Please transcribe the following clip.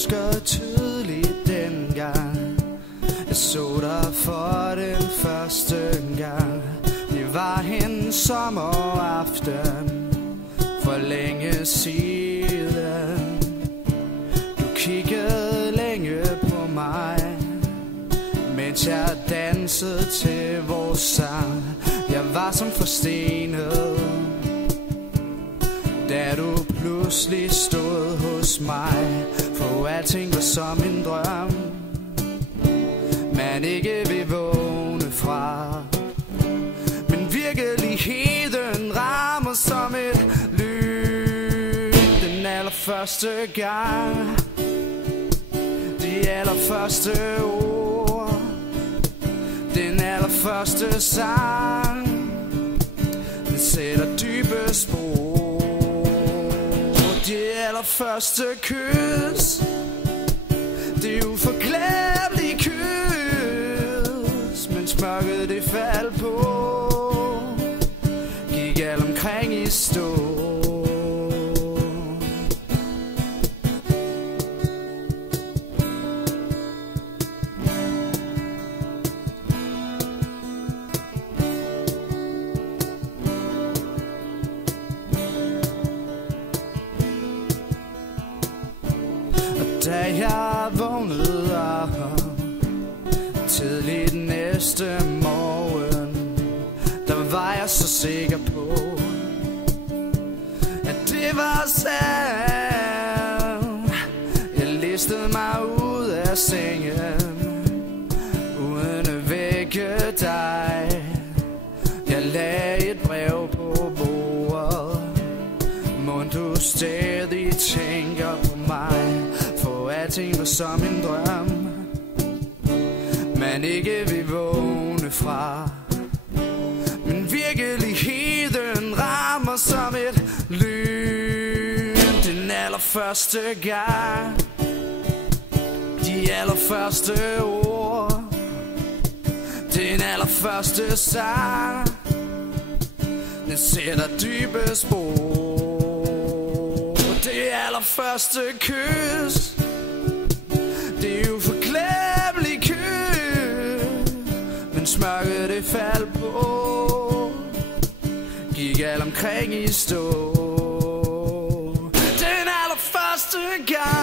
husker tydeligt dengang jeg så dig for den første gang. Det var en sommeraften for længe siden. Du kiggede længe på mig, mens jeg dansede til vores sang. Jeg var som forstenet, da du pludselig stod hos mig. For alting var som en drøm, man ikke vil vågne fra. Men virkeligheden rammer som et lyn den allerførste gang. De allerførste ord, den allerførste sang, den sætter dybe spor. De allerførste kys, det uforglemmelige kys, mens mørket det faldt på, gik alt omkring i stå. Da jeg vågnede op tidligt næste morgen, der var jeg så sikker på, at det var sandt. Jeg listede mig ud af sengen uden at vække dig. Jeg lagde et brev på bordet, mon du stadig tænker på mig. Alting var som en drøm, man ikke vil vågne fra. Men virkeligheden rammer som et lyn den allerførste gang. De allerførste ord, den allerførste sang, den sætter dybe spor. Det allerførste kys, det er uforglemmeligt kys, mens mørket det faldt på, gik alt omkring i stå. Den allerførste gang.